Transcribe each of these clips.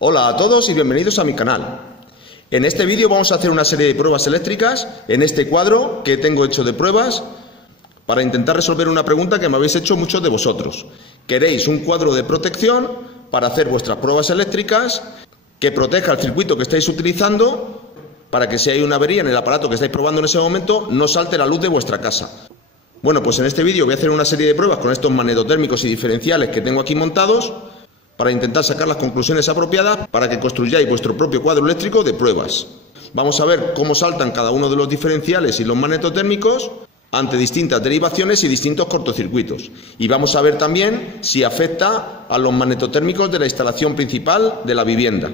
Hola a todos y bienvenidos a mi canal. En este vídeo vamos a hacer una serie de pruebas eléctricas en este cuadro que tengo hecho de pruebas para intentar resolver una pregunta que me habéis hecho muchos de vosotros. Queréis un cuadro de protección para hacer vuestras pruebas eléctricas que proteja el circuito que estáis utilizando para que si hay una avería en el aparato que estáis probando en ese momento no salte la luz de vuestra casa. Bueno, pues en este vídeo voy a hacer una serie de pruebas con estos magnetotérmicos y diferenciales que tengo aquí montados para intentar sacar las conclusiones apropiadas para que construyáis vuestro propio cuadro eléctrico de pruebas. Vamos a ver cómo saltan cada uno de los diferenciales y los magnetotérmicos ante distintas derivaciones y distintos cortocircuitos. Y vamos a ver también si afecta a los magnetotérmicos de la instalación principal de la vivienda.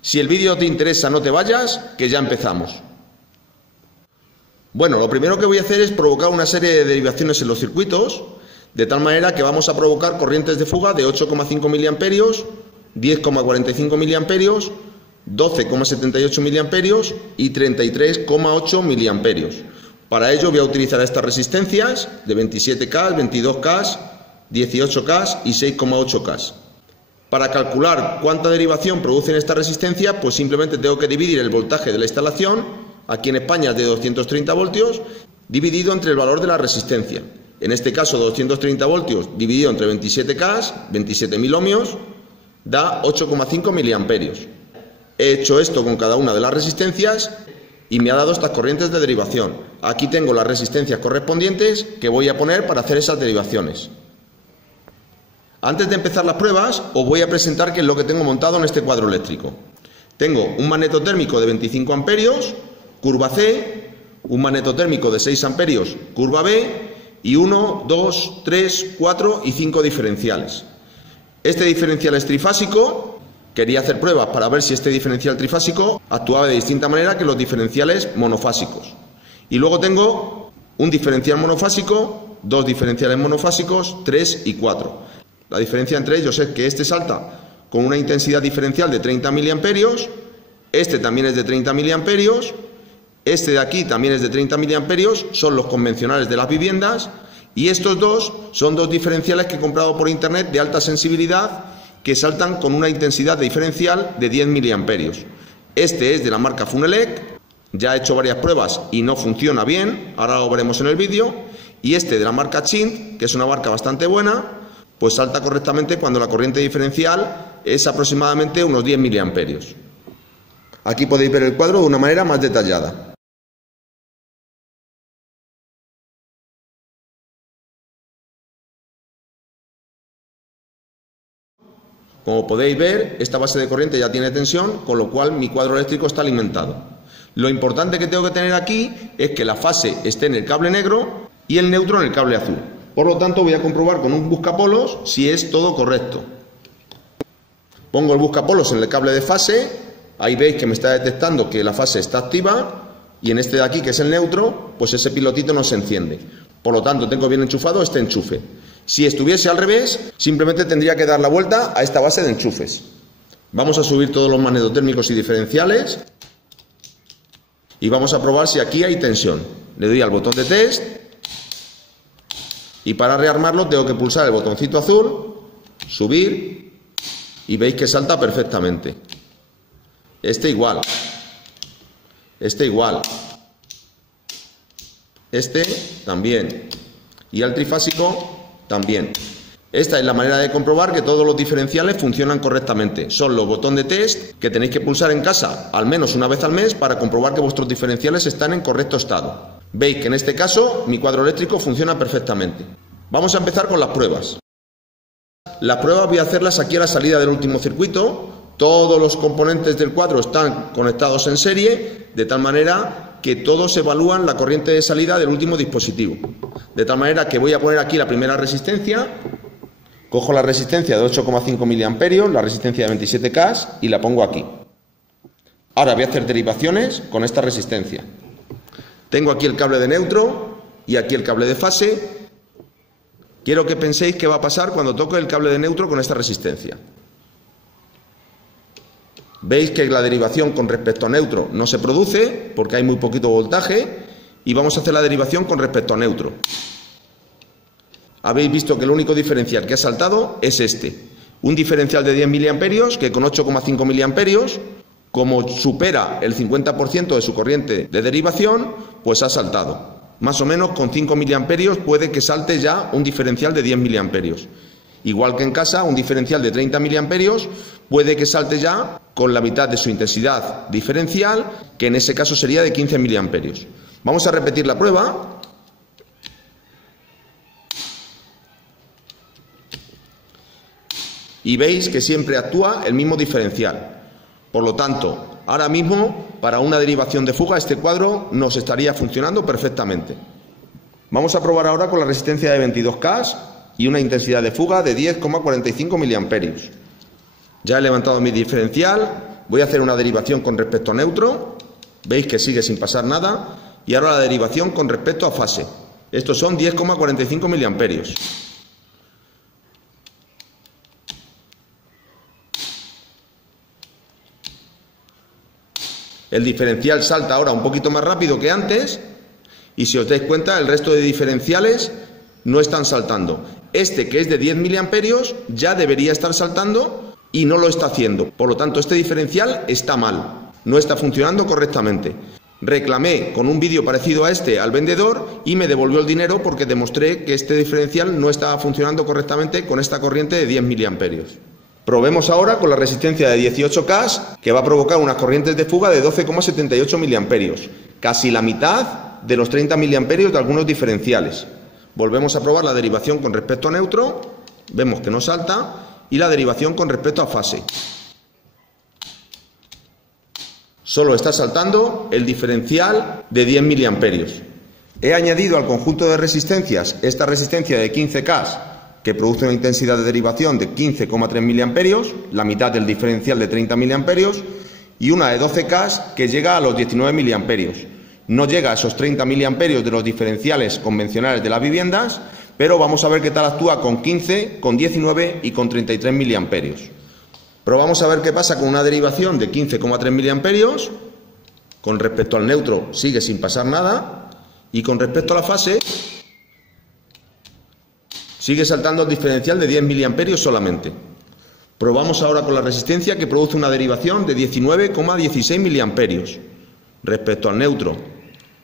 Si el vídeo te interesa, no te vayas, que ya empezamos. Bueno, lo primero que voy a hacer es provocar una serie de derivaciones en los circuitos, de tal manera que vamos a provocar corrientes de fuga de 8,5 mA, 10,45 mA, 12,78 mA y 33,8 mA. Para ello voy a utilizar estas resistencias de 27K, 22K, 18K y 6,8K. Para calcular cuánta derivación producen estas resistencias, pues simplemente tengo que dividir el voltaje de la instalación, aquí en España es de 230 voltios, dividido entre el valor de la resistencia. En este caso 230 voltios dividido entre 27K, 27.000 ohmios, da 8,5 miliamperios. He hecho esto con cada una de las resistencias y me ha dado estas corrientes de derivación. Aquí tengo las resistencias correspondientes que voy a poner para hacer esas derivaciones. Antes de empezar las pruebas os voy a presentar qué es lo que tengo montado en este cuadro eléctrico. Tengo un magnetotérmico de 25 amperios, curva C, un magnetotérmico de 6 amperios, curva B, y 1, 2, 3, 4 y 5 diferenciales. Este diferencial es trifásico. Quería hacer pruebas para ver si este diferencial trifásico actuaba de distinta manera que los diferenciales monofásicos. Y luego tengo un diferencial monofásico, dos diferenciales monofásicos, 3 y 4. La diferencia entre ellos es que este salta con una intensidad diferencial de 30 miliamperios, este también es de 30 miliamperios, este de aquí también es de 30 miliamperios, son los convencionales de las viviendas, y estos dos son dos diferenciales que he comprado por internet de alta sensibilidad que saltan con una intensidad diferencial de 10 miliamperios. Este es de la marca Funelec, ya he hecho varias pruebas y no funciona bien, ahora lo veremos en el vídeo, y este de la marca Chint, que es una marca bastante buena, pues salta correctamente cuando la corriente diferencial es aproximadamente unos 10 miliamperios. Aquí podéis ver el cuadro de una manera más detallada. Como podéis ver, esta base de corriente ya tiene tensión, con lo cual mi cuadro eléctrico está alimentado. Lo importante que tengo que tener aquí es que la fase esté en el cable negro y el neutro en el cable azul. Por lo tanto, voy a comprobar con un buscapolos si es todo correcto. Pongo el buscapolos en el cable de fase, ahí veis que me está detectando que la fase está activa, y en este de aquí, que es el neutro, pues ese pilotito no se enciende. Por lo tanto, tengo bien enchufado este enchufe. Si estuviese al revés, simplemente tendría que dar la vuelta a esta base de enchufes. Vamos a subir todos los magnetotérmicos y diferenciales y vamos a probar si aquí hay tensión. Le doy al botón de test y para rearmarlo tengo que pulsar el botoncito azul, subir, y veis que salta perfectamente. Este igual, este igual, este también, y al trifásico también. Esta es la manera de comprobar que todos los diferenciales funcionan correctamente. Son los botones de test que tenéis que pulsar en casa al menos una vez al mes para comprobar que vuestros diferenciales están en correcto estado. Veis que en este caso mi cuadro eléctrico funciona perfectamente. Vamos a empezar con las pruebas. Las pruebas voy a hacerlas aquí a la salida del último circuito. Todos los componentes del cuadro están conectados en serie, de tal manera que todos evalúan la corriente de salida del último dispositivo. De tal manera que voy a poner aquí la primera resistencia, cojo la resistencia de 8,5 miliamperios, la resistencia de 27K y la pongo aquí. Ahora voy a hacer derivaciones con esta resistencia. Tengo aquí el cable de neutro y aquí el cable de fase. Quiero que penséis qué va a pasar cuando toque el cable de neutro con esta resistencia. Veis que la derivación con respecto a neutro no se produce porque hay muy poquito voltaje, y vamos a hacer la derivación con respecto a neutro. Habéis visto que el único diferencial que ha saltado es este. Un diferencial de 10 miliamperios que con 8,5 miliamperios, como supera el 50% de su corriente de derivación, pues ha saltado. Más o menos con 5 miliamperios puede que salte ya un diferencial de 10 miliamperios. Igual que en casa, un diferencial de 30 miliamperios puede que salte ya con la mitad de su intensidad diferencial, que en ese caso sería de 15 miliamperios. Vamos a repetir la prueba. Y veis que siempre actúa el mismo diferencial. Por lo tanto, ahora mismo, para una derivación de fuga, este cuadro nos estaría funcionando perfectamente. Vamos a probar ahora con la resistencia de 22K y una intensidad de fuga de 10,45 miliamperios. Ya he levantado mi diferencial, voy a hacer una derivación con respecto a neutro, veis que sigue sin pasar nada, y ahora la derivación con respecto a fase. Estos son 10,45 miliamperios. El diferencial salta ahora un poquito más rápido que antes, y si os dais cuenta, el resto de diferenciales no están saltando. Este, que es de 10 miliamperios, ya debería estar saltando y no lo está haciendo. Por lo tanto, este diferencial está mal, no está funcionando correctamente. Reclamé con un vídeo parecido a este al vendedor y me devolvió el dinero porque demostré que este diferencial no estaba funcionando correctamente con esta corriente de 10 miliamperios. Probemos ahora con la resistencia de 18K, que va a provocar unas corrientes de fuga de 12,78 miliamperios, casi la mitad de los 30 miliamperios de algunos diferenciales. Volvemos a probar la derivación con respecto a neutro, vemos que no salta, y la derivación con respecto a fase. Solo está saltando el diferencial de 10 miliamperios. He añadido al conjunto de resistencias esta resistencia de 15K, que produce una intensidad de derivación de 15,3 miliamperios, la mitad del diferencial de 30 miliamperios, y una de 12K que llega a los 19 miliamperios. No llega a esos 30 miliamperios de los diferenciales convencionales de las viviendas, pero vamos a ver qué tal actúa con 15, con 19 y con 33 miliamperios. Pero vamos a ver qué pasa con una derivación de 15,3 miliamperios. Con respecto al neutro sigue sin pasar nada, y con respecto a la fase sigue saltando el diferencial de 10 miliamperios solamente. Probamos ahora con la resistencia, que produce una derivación de 19,16 miliamperios. Respecto al neutro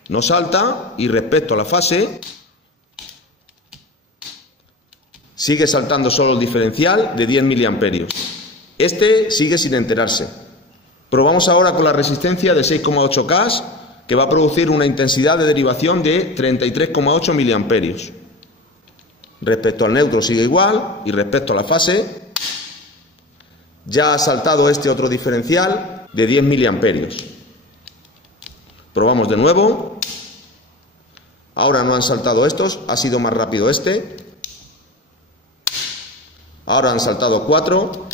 no salta, y respecto a la fase sigue saltando solo el diferencial de 10 miliamperios. Este sigue sin enterarse. Probamos ahora con la resistencia de 6,8K, que va a producir una intensidad de derivación de 33,8 miliamperios. Respecto al neutro sigue igual, y respecto a la fase ya ha saltado este otro diferencial de 10 miliamperios. Probamos de nuevo. Ahora no han saltado estos, ha sido más rápido este. Ahora han saltado 4.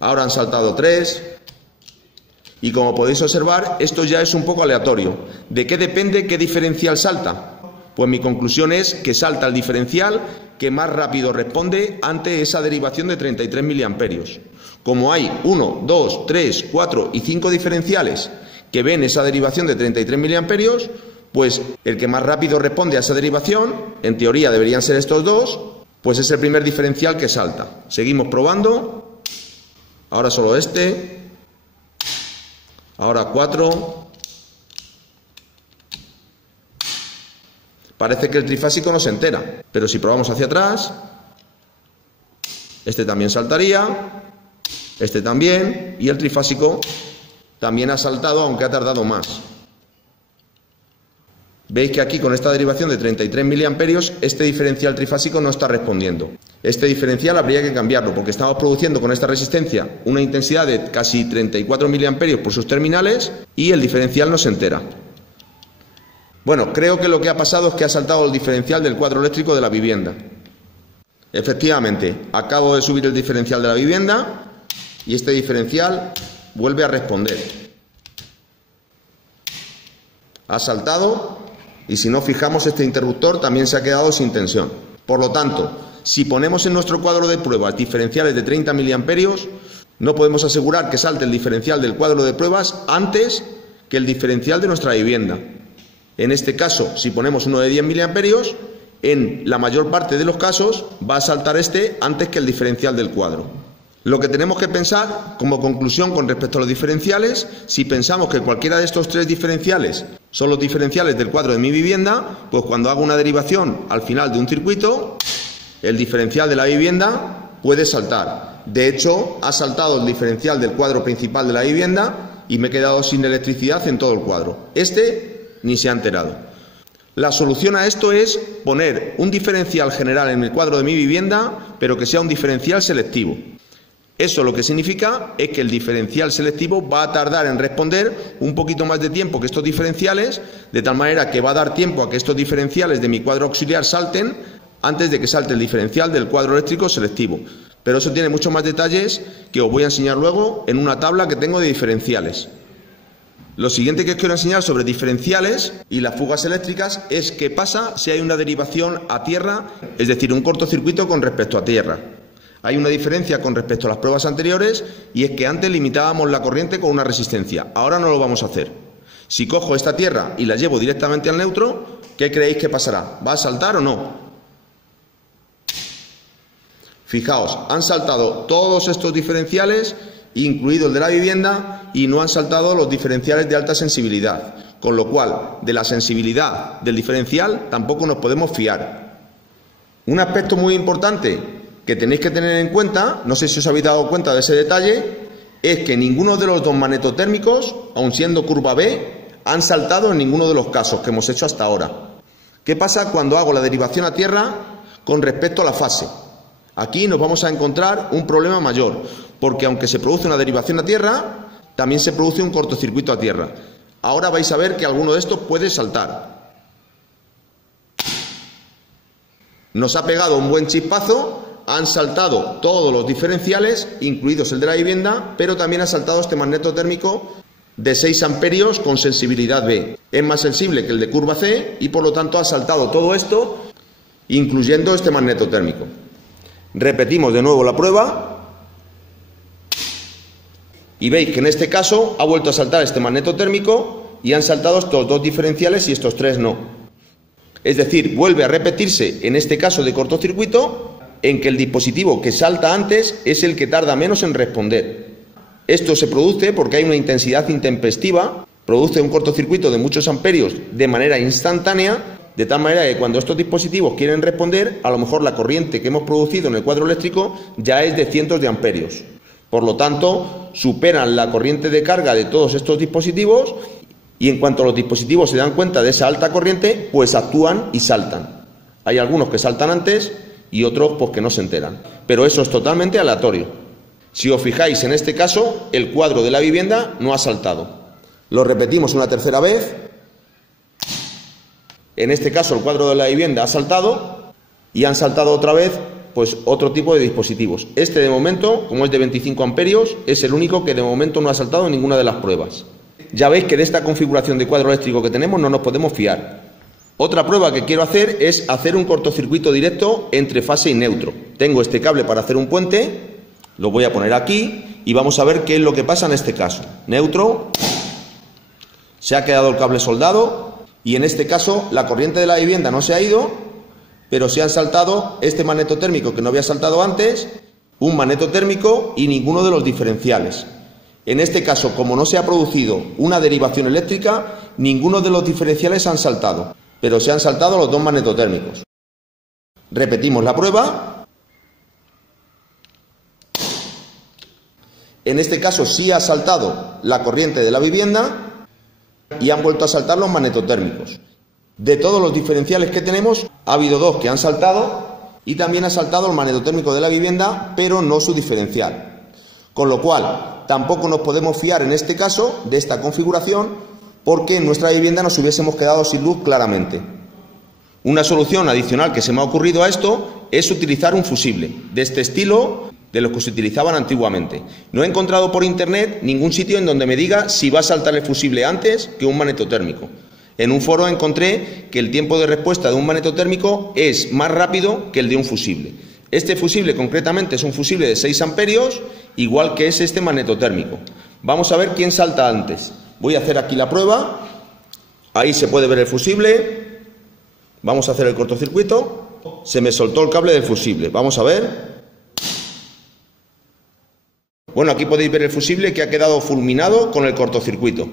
Ahora han saltado 3. Y como podéis observar, esto ya es un poco aleatorio. ¿De qué depende qué diferencial salta? Pues mi conclusión es que salta el diferencial que más rápido responde ante esa derivación de 33 miliamperios. Como hay 1, 2, 3, 4 y 5 diferenciales que ven esa derivación de 33 miliamperios, pues el que más rápido responde a esa derivación, en teoría deberían ser estos dos, pues es el primer diferencial que salta. Seguimos probando. Ahora solo este. Ahora 4. Parece que el trifásico no se entera, pero si probamos hacia atrás, este también saltaría, este también, y el trifásico también ha saltado, aunque ha tardado más. Veis que aquí con esta derivación de 33 miliamperios, este diferencial trifásico no está respondiendo. Este diferencial habría que cambiarlo, porque estamos produciendo con esta resistencia una intensidad de casi 34 miliamperios por sus terminales, y el diferencial no se entera. Bueno, creo que lo que ha pasado es que ha saltado el diferencial del cuadro eléctrico de la vivienda. Efectivamente, acabo de subir el diferencial de la vivienda y este diferencial vuelve a responder. Ha saltado, y si no fijamos, este interruptor también se ha quedado sin tensión. Por lo tanto, si ponemos en nuestro cuadro de pruebas diferenciales de 30 miliamperios, no podemos asegurar que salte el diferencial del cuadro de pruebas antes que el diferencial de nuestra vivienda. En este caso, si ponemos uno de 10 miliamperios, en la mayor parte de los casos va a saltar este antes que el diferencial del cuadro. Lo que tenemos que pensar como conclusión con respecto a los diferenciales, si pensamos que cualquiera de estos tres diferenciales son los diferenciales del cuadro de mi vivienda, pues cuando hago una derivación al final de un circuito, el diferencial de la vivienda puede saltar. De hecho, ha saltado el diferencial del cuadro principal de la vivienda y me he quedado sin electricidad en todo el cuadro. Este ni se ha enterado. La solución a esto es poner un diferencial general en el cuadro de mi vivienda, pero que sea un diferencial selectivo. Eso lo que significa es que el diferencial selectivo va a tardar en responder un poquito más de tiempo que estos diferenciales, de tal manera que va a dar tiempo a que estos diferenciales de mi cuadro auxiliar salten antes de que salte el diferencial del cuadro eléctrico selectivo. Pero eso tiene muchos más detalles que os voy a enseñar luego en una tabla que tengo de diferenciales. Lo siguiente que os quiero enseñar sobre diferenciales y las fugas eléctricas es qué pasa si hay una derivación a tierra, es decir, un cortocircuito con respecto a tierra. Hay una diferencia con respecto a las pruebas anteriores y es que antes limitábamos la corriente con una resistencia, ahora no lo vamos a hacer. Si cojo esta tierra y la llevo directamente al neutro, ¿qué creéis que pasará? ¿Va a saltar o no? Fijaos, han saltado todos estos diferenciales, incluido el de la vivienda, y no han saltado los diferenciales de alta sensibilidad, con lo cual de la sensibilidad del diferencial tampoco nos podemos fiar. Un aspecto muy importante que tenéis que tener en cuenta, no sé si os habéis dado cuenta de ese detalle, es que ninguno de los dos magnetotérmicos, aun siendo curva B, han saltado en ninguno de los casos que hemos hecho hasta ahora. ¿Qué pasa cuando hago la derivación a tierra con respecto a la fase? Aquí nos vamos a encontrar un problema mayor, porque aunque se produce una derivación a tierra, también se produce un cortocircuito a tierra. Ahora vais a ver que alguno de estos puede saltar. Nos ha pegado un buen chispazo. Han saltado todos los diferenciales, incluidos el de la vivienda, pero también ha saltado este magneto térmico de 6 amperios con sensibilidad B. Es más sensible que el de curva C y por lo tanto ha saltado todo esto, incluyendo este magneto térmico. Repetimos de nuevo la prueba y veis que en este caso ha vuelto a saltar este magneto térmico y han saltado estos dos diferenciales y estos tres no. Es decir, vuelve a repetirse en este caso de cortocircuito, en que el dispositivo que salta antes es el que tarda menos en responder. Esto se produce porque hay una intensidad intempestiva, produce un cortocircuito de muchos amperios de manera instantánea, de tal manera que cuando estos dispositivos quieren responder, a lo mejor la corriente que hemos producido en el cuadro eléctrico ya es de cientos de amperios. Por lo tanto, superan la corriente de carga de todos estos dispositivos y en cuanto los dispositivos se dan cuenta de esa alta corriente, pues actúan y saltan. Hay algunos que saltan antes y otros pues que no se enteran. Pero eso es totalmente aleatorio. Si os fijáis en este caso, el cuadro de la vivienda no ha saltado. Lo repetimos una tercera vez. En este caso el cuadro de la vivienda ha saltado y han saltado otra vez pues otro tipo de dispositivos. Este de momento, como es de 25 amperios, es el único que de momento no ha saltado en ninguna de las pruebas. Ya veis que de esta configuración de cuadro eléctrico que tenemos no nos podemos fiar. Otra prueba que quiero hacer es hacer un cortocircuito directo entre fase y neutro. Tengo este cable para hacer un puente, lo voy a poner aquí y vamos a ver qué es lo que pasa en este caso. Neutro, se ha quedado el cable soldado y en este caso la corriente de la vivienda no se ha ido, pero se han saltado este magneto térmico que no había saltado antes, un magneto térmico y ninguno de los diferenciales. En este caso, como no se ha producido una derivación eléctrica, ninguno de los diferenciales han saltado, pero se han saltado los dos magnetotérmicos. Repetimos la prueba. En este caso sí ha saltado la corriente de la vivienda y han vuelto a saltar los magnetotérmicos. De todos los diferenciales que tenemos, ha habido dos que han saltado y también ha saltado el magnetotérmico de la vivienda, pero no su diferencial. Con lo cual, tampoco nos podemos fiar en este caso de esta configuración porque en nuestra vivienda nos hubiésemos quedado sin luz claramente. Una solución adicional que se me ha ocurrido a esto es utilizar un fusible de este estilo, de los que se utilizaban antiguamente. No he encontrado por internet ningún sitio en donde me diga si va a saltar el fusible antes que un magnetotérmico. En un foro encontré que el tiempo de respuesta de un magnetotérmico es más rápido que el de un fusible. Este fusible concretamente es un fusible de 6 amperios, igual que es este magnetotérmico. Vamos a ver quién salta antes. Voy a hacer aquí la prueba. Ahí se puede ver el fusible. Vamos a hacer el cortocircuito. Se me soltó el cable del fusible. Vamos a ver. Bueno, aquí podéis ver el fusible que ha quedado fulminado con el cortocircuito.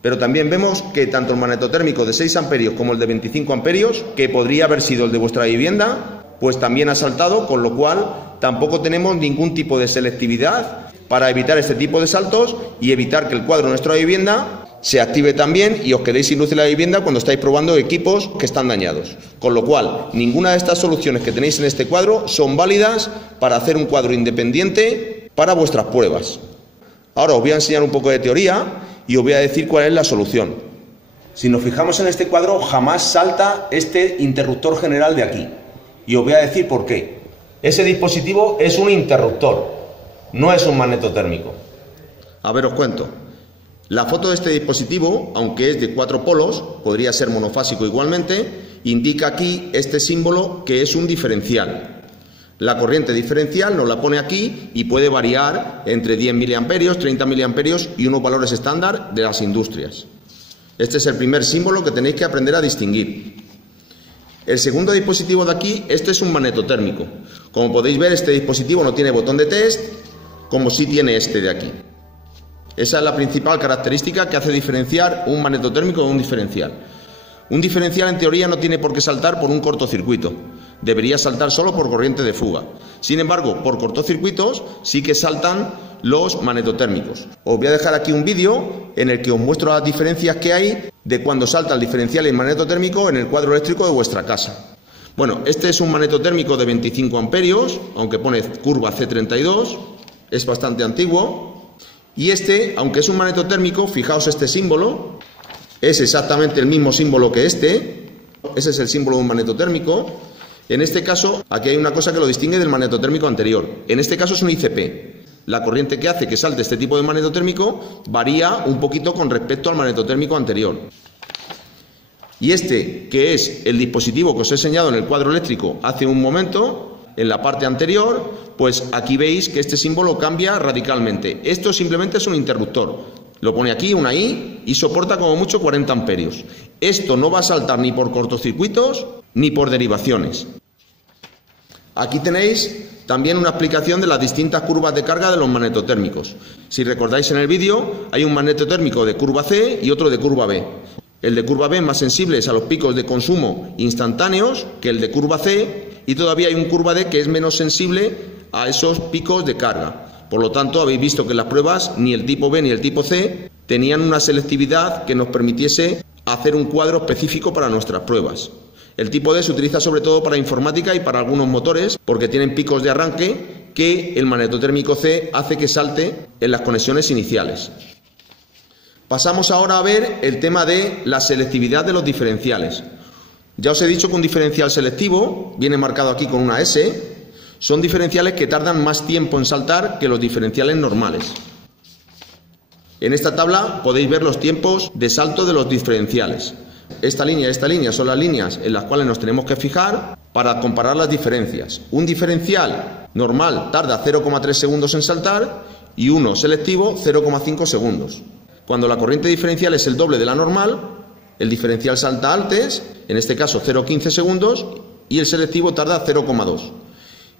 Pero también vemos que tanto el magnetotérmico de 6 amperios como el de 25 amperios, que podría haber sido el de vuestra vivienda, pues también ha saltado, con lo cual tampoco tenemos ningún tipo de selectividad para evitar este tipo de saltos y evitar que el cuadro de nuestra vivienda se active también y os quedéis sin luz en la vivienda cuando estáis probando equipos que están dañados. Con lo cual, ninguna de estas soluciones que tenéis en este cuadro son válidas para hacer un cuadro independiente para vuestras pruebas. Ahora os voy a enseñar un poco de teoría y os voy a decir cuál es la solución. Si nos fijamos en este cuadro, jamás salta este interruptor general de aquí. Y os voy a decir por qué. Ese dispositivo es un interruptor, no es un magnetotérmico. A ver, os cuento. La foto de este dispositivo, aunque es de 4 polos, podría ser monofásico igualmente, indica aquí este símbolo que es un diferencial. La corriente diferencial nos la pone aquí y puede variar entre 10 miliamperios, 30 miliamperios y unos valores estándar de las industrias. Este es el primer símbolo que tenéis que aprender a distinguir. El segundo dispositivo de aquí, este es un magnetotérmico. Como podéis ver, este dispositivo no tiene botón de test, como sí tiene este de aquí. Esa es la principal característica que hace diferenciar un magnetotérmico de un diferencial. Un diferencial en teoría no tiene por qué saltar por un cortocircuito. Debería saltar solo por corriente de fuga. Sin embargo, por cortocircuitos sí que saltan los magnetotérmicos. Os voy a dejar aquí un vídeo en el que os muestro las diferencias que hay de cuando salta el diferencial y el magnetotérmico en el cuadro eléctrico de vuestra casa. Bueno, este es un magnetotérmico de 25 amperios, aunque pone curva C32, es bastante antiguo. Y este, aunque es un magnetotérmico, fijaos este símbolo, es exactamente el mismo símbolo que este. Ese es el símbolo de un magnetotérmico. En este caso, aquí hay una cosa que lo distingue del magnetotérmico anterior. En este caso es un ICP. La corriente que hace que salte este tipo de magnetotérmico varía un poquito con respecto al magnetotérmico anterior. Y este, que es el dispositivo que os he enseñado en el cuadro eléctrico hace un momento, en la parte anterior, pues aquí veis que este símbolo cambia radicalmente. Esto simplemente es un interruptor. Lo pone aquí, una I, y soporta como mucho 40 amperios. Esto no va a saltar ni por cortocircuitos ni por derivaciones. Aquí tenéis también una explicación de las distintas curvas de carga de los magnetotérmicos. Si recordáis en el vídeo, hay un magnetotérmico de curva C y otro de curva B. El de curva B es más sensible a los picos de consumo instantáneos que el de curva C, y todavía hay un curva D que es menos sensible a esos picos de carga. Por lo tanto, habéis visto que en las pruebas ni el tipo B ni el tipo C tenían una selectividad que nos permitiese hacer un cuadro específico para nuestras pruebas. El tipo D se utiliza sobre todo para informática y para algunos motores porque tienen picos de arranque que el magnetotérmico C hace que salte en las conexiones iniciales. Pasamos ahora a ver el tema de la selectividad de los diferenciales. Ya os he dicho que un diferencial selectivo, viene marcado aquí con una S, son diferenciales que tardan más tiempo en saltar que los diferenciales normales. En esta tabla podéis ver los tiempos de salto de los diferenciales. Esta línea y esta línea son las líneas en las cuales nos tenemos que fijar para comparar las diferencias. Un diferencial normal tarda 0,3 segundos en saltar y uno selectivo 0,5 segundos. Cuando la corriente diferencial es el doble de la normal, el diferencial salta antes, en este caso 0,15 segundos, y el selectivo tarda 0,2.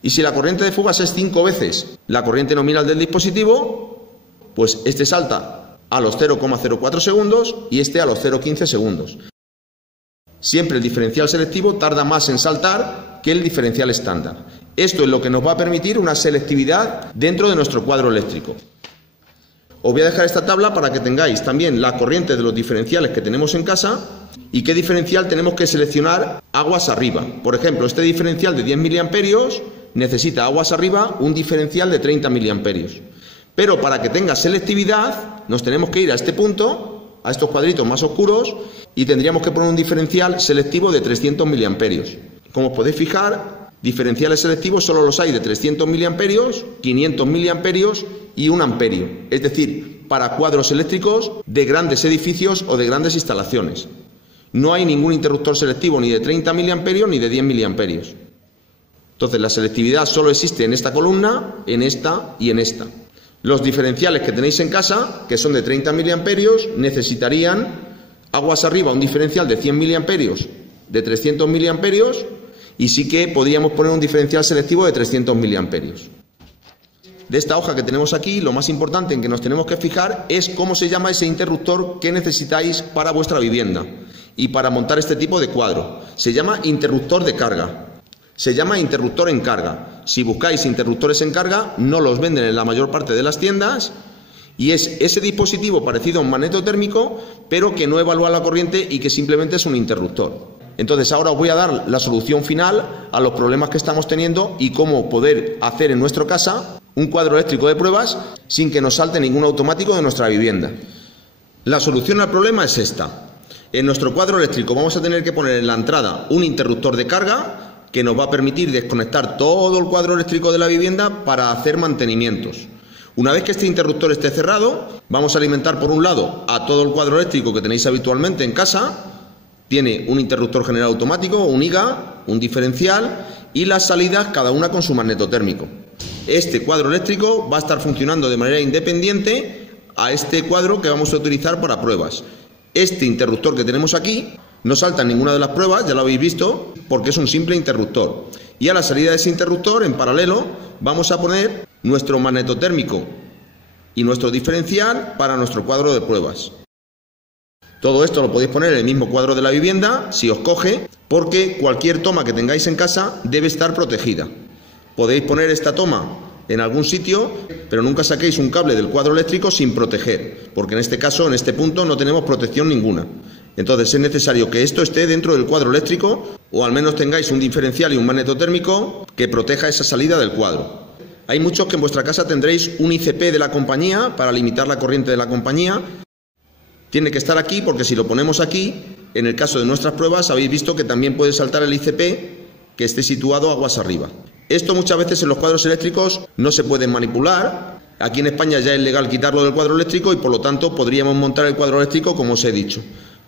Y si la corriente de fugas es 5 veces la corriente nominal del dispositivo, pues este salta a los 0,04 segundos y este a los 0,15 segundos. Siempre el diferencial selectivo tarda más en saltar que el diferencial estándar. Esto es lo que nos va a permitir una selectividad dentro de nuestro cuadro eléctrico. Os voy a dejar esta tabla para que tengáis también la corriente de los diferenciales que tenemos en casa y qué diferencial tenemos que seleccionar aguas arriba. Por ejemplo, este diferencial de 10 miliamperios necesita aguas arriba un diferencial de 30 miliamperios. Pero para que tenga selectividad nos tenemos que ir a este punto, a estos cuadritos más oscuros, y tendríamos que poner un diferencial selectivo de 300 miliamperios. Como os podéis fijar, diferenciales selectivos solo los hay de 300 miliamperios, 500 miliamperios y 1 amperio. Es decir, para cuadros eléctricos de grandes edificios o de grandes instalaciones. No hay ningún interruptor selectivo ni de 30 miliamperios ni de 10 miliamperios. Entonces la selectividad solo existe en esta columna, en esta y en esta. Los diferenciales que tenéis en casa, que son de 30 miliamperios, necesitarían aguas arriba un diferencial de 100 miliamperios de 300 miliamperios y sí que podríamos poner un diferencial selectivo de 300 miliamperios. De esta hoja que tenemos aquí, lo más importante en que nos tenemos que fijar es cómo se llama ese interruptor que necesitáis para vuestra vivienda y para montar este tipo de cuadro. Se llama interruptor de carga. Se llama interruptor en carga. Si buscáis interruptores en carga, no los venden en la mayor parte de las tiendas y es ese dispositivo parecido a un magneto térmico, pero que no evalúa la corriente y que simplemente es un interruptor. Entonces ahora os voy a dar la solución final a los problemas que estamos teniendo y cómo poder hacer en nuestra casa un cuadro eléctrico de pruebas sin que nos salte ningún automático de nuestra vivienda. La solución al problema es esta. En nuestro cuadro eléctrico vamos a tener que poner en la entrada un interruptor de carga que nos va a permitir desconectar todo el cuadro eléctrico de la vivienda para hacer mantenimientos. Una vez que este interruptor esté cerrado, vamos a alimentar por un lado a todo el cuadro eléctrico que tenéis habitualmente en casa. Tiene un interruptor general automático, un IGA, un diferencial y las salidas cada una con su magneto térmico. Este cuadro eléctrico va a estar funcionando de manera independiente a este cuadro que vamos a utilizar para pruebas. Este interruptor que tenemos aquí no salta en ninguna de las pruebas, ya lo habéis visto, porque es un simple interruptor. Y a la salida de ese interruptor, en paralelo, vamos a poner nuestro magneto térmico y nuestro diferencial para nuestro cuadro de pruebas. Todo esto lo podéis poner en el mismo cuadro de la vivienda, si os coge, porque cualquier toma que tengáis en casa debe estar protegida. Podéis poner esta toma en algún sitio, pero nunca saquéis un cable del cuadro eléctrico sin proteger, porque en este caso, en este punto, no tenemos protección ninguna. Entonces es necesario que esto esté dentro del cuadro eléctrico, o al menos tengáis un diferencial y un magneto térmico que proteja esa salida del cuadro. Hay muchos que en vuestra casa tendréis un ICP de la compañía para limitar la corriente de la compañía. Tiene que estar aquí porque si lo ponemos aquí, en el caso de nuestras pruebas, habéis visto que también puede saltar el ICP que esté situado aguas arriba. Esto muchas veces en los cuadros eléctricos no se puede manipular. Aquí en España ya es legal quitarlo del cuadro eléctrico y por lo tanto podríamos montar el cuadro eléctrico como os he dicho.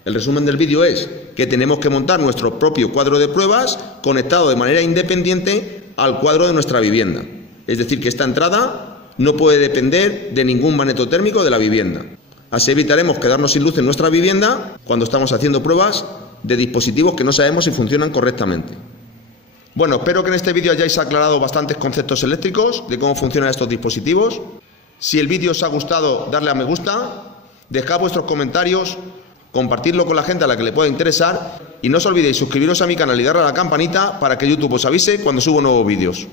El resumen del vídeo es que tenemos que montar nuestro propio cuadro de pruebas conectado de manera independiente al cuadro de nuestra vivienda. Es decir, que esta entrada no puede depender de ningún magneto térmico de la vivienda. Así evitaremos quedarnos sin luz en nuestra vivienda cuando estamos haciendo pruebas de dispositivos que no sabemos si funcionan correctamente. Bueno, espero que en este vídeo hayáis aclarado bastantes conceptos eléctricos de cómo funcionan estos dispositivos. Si el vídeo os ha gustado, darle a me gusta, dejad vuestros comentarios, compartidlo con la gente a la que le pueda interesar y no os olvidéis suscribiros a mi canal y darle a la campanita para que YouTube os avise cuando subo nuevos vídeos.